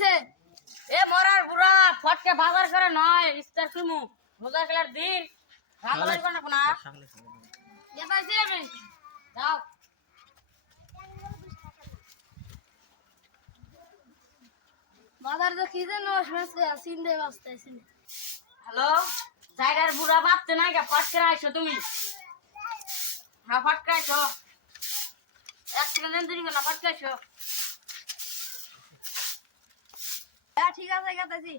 আইছে এ মরার বুড়া ফটকে বাজার করে নয় ইস্তার কিমু রোজা খেলার দিন রান্না করব না এটা আইছে আমি যাও বাজার তো কি জানো সমস্যা সিন্দে বাস্তাইছে হ্যালো জায়গার বুড়া বাপতে নাই কা ফটকে আইছো তুমি হ্যাঁ ফটকে আইছো এক সেকেন্ড দেরি না ফটকে আইছো হ্যাঁ ঠিক আছে গেতেছি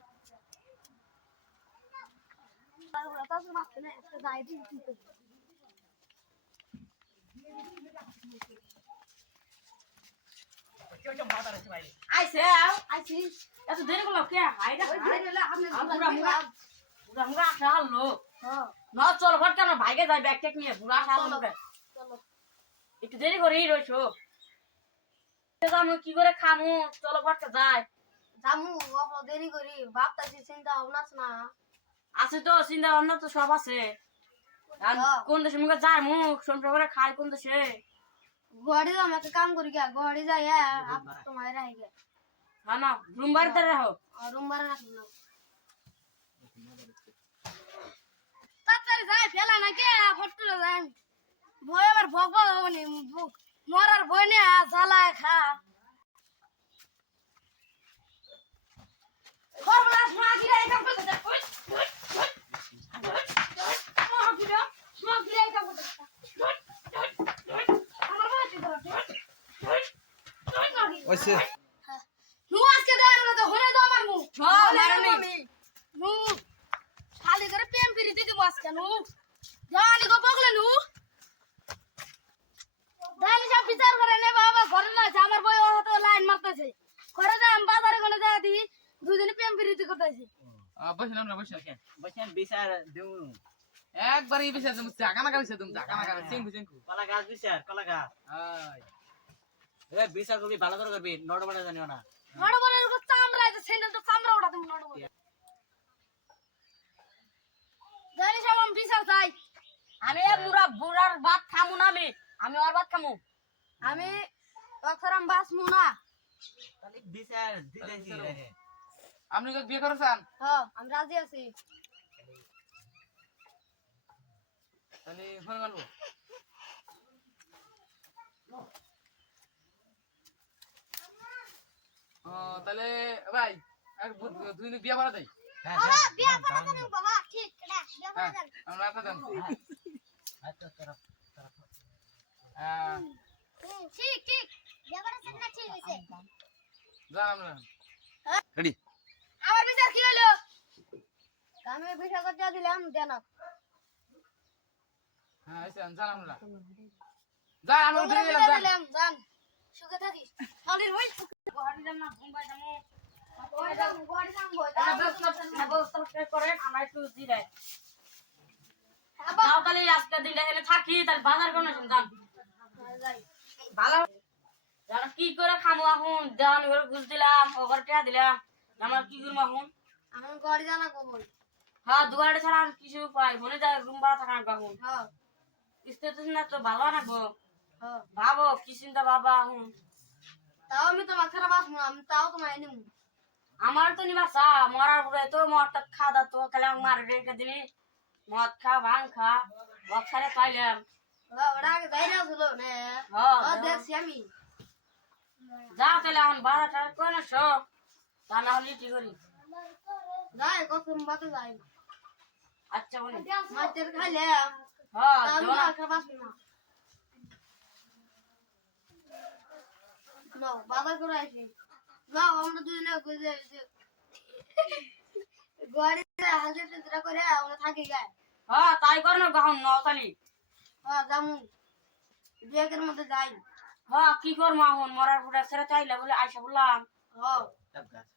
আইছে আইছি এত দেরি করলো কে হাইডা বুড়া মুড়া বুড়া মুড়া আসলো ন চল ফটকে আমার ভাইকে যাই ব্যাগ টেক নিয়ে বুড়া আসলো একটু দেরি করেই রইছো আমি কি করে খামু চলো ফটকে যাই জামু বাবা দেরি করি ভাবতাছি চিন্তা ভাবনা না আছে তো চিন্তা ভাবনা তো সব আছে কোন দেশে মুখে যায় মুখ সোনপ্র করে খাই কোন দেশে গড়ি যাম একটা কাম করি গা গড়ি যাই আপ তোমার রাই গে হ্যাঁ না রুম বাড়িতে রাখো রুম বাড়ি রাখি না তাড়াতাড়ি যাই ফেলা না কে ফটকে যাই ভয় আবার ভগ ভগ হবনি মরার ভয় নে জ্বালায় খা খরলাস মা গিরা এটা করতে যা কই মা গিরা এটা করতে আমার বাড়ি ওইসে নু আজকে দেন না তো হরে দাও আমার মুখ হ্যাঁ মারনি নু খালি করে প্রেম ফিরি দিদি আজকে নু জানি গো বগলে নু দানি সব বিচার করে নে বাবা ঘরে না আমার বই ও তো লাইন মারতেছে ঘরে যাম বাজারে কোনে যা দি দুইজনে প্রেম ফিরি করতেছে বসেন আমরা বসেন বসেন বিচার দেউ একবার এই বিষয় তুমি জাগা না গাইছে তুমি জাগা না গাইছে চিঙ্কু চিঙ্কু কলা গাছ বিচার কলা গাছ হাই এ বিচার করবি ভালো করে করবি নড়বড়া জানিও না বড় বড় এরকম চামড়া আছে স্যান্ডেল তো চামড়া ওটা তুমি নড়বো দানি সব আমি বিচার চাই আমি মুরা বুড়ার ভাত খামু না আমি ওর ভাত খামু আমি অক্ষরাম বাসমু না তাহলে বিচার দিতেছি রে আপনি কি বিয়ে করেছেন হ্যাঁ আমি রাজি আছি তাহলে ফোন করবো তাহলে ভাই দুদিন বিয়ে করা দেয় বাবা বিয়া করা দেন বাবা ঠিক এটা বিয়া করা দেন আমরা আপনার দেন আচ্ছা তরফ ঠিক ঠিক বিয়া করা দেন না ঠিক হইছে যান আমরা রেডি আমার বিচার কি হলো আমি 20,000 টাকা দিলাম দেন হ্যাঁ এসেন যান আমরা যান আমরা উঠে গেলাম যান দিলাম জান সুখে থাকিস খালির হই ঘরে যাম না মুম্বাই যামু ওই দাম গোড়ি দাম বই এটা ব্যবস্থা করেন আমরা একটু দিলাই আবার তাও তাহলে আজকে দিনটা এখানে থাকি তাহলে বাজার কোন যান যাই ভালো যারা কি করে খামু এখন দেওয়ানি করে বুঝ দিলাম ওভার টিয়া দিলাম আমরা কি করবো এখন আমার গোড়ি জানা কবল হ্যাঁ দুয়ারে ছাড়া আর কিছু পাই মনে যায় রুম ভাড়া থাকা এখন হ্যাঁ স্টেটাস না তো ভালো নাকবো হ্যাঁ ভাবো কি চিন্তা বাবা এখন তাও আমি তোমার খারাপ আসবো আমি তাও তোমায় নিমু আমার তো নিবা চা মরার পরে তো মদটা খাওয়া তো খালি মার রেখে দিলি মদ খা ভাঙ খা মদ খারে খাইলাম ওরা আগে যাই না ছিল নে হ্যাঁ দেখছি আমি যা তাহলে এখন ভাড়াটা করে না শো তা না হলে কি করি যাই কত বাতে যাই আচ্ছা বলি মাছের খাইলে হ্যাঁ আমি জোনা। আর খারাপ আসবো না নাও বাজার করে আসি নাও আমরা দুজনে গুজে গাড়িতে হালকা চিন্তা করে আমরা থাকি গায় হ্যাঁ তাই কর না গহন নতালি হ্যাঁ যামু ব্যাগের মধ্যে যাই হ্যাঁ কি করবো এখন মরার পরে ছেড়ে চাইলে বলে আইসা বললাম হ্যাঁ সব গাছ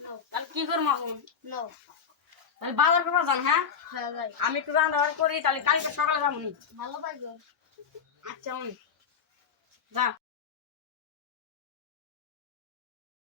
নাও তাহলে কি করবো এখন নাও তাহলে বাজার করবো যান হ্যাঁ হ্যাঁ যাই আমি একটু রান্না বান্না করি তাহলে কালকে সকালে যাবো নি ভালো পাইছো আচ্ছা উনি যা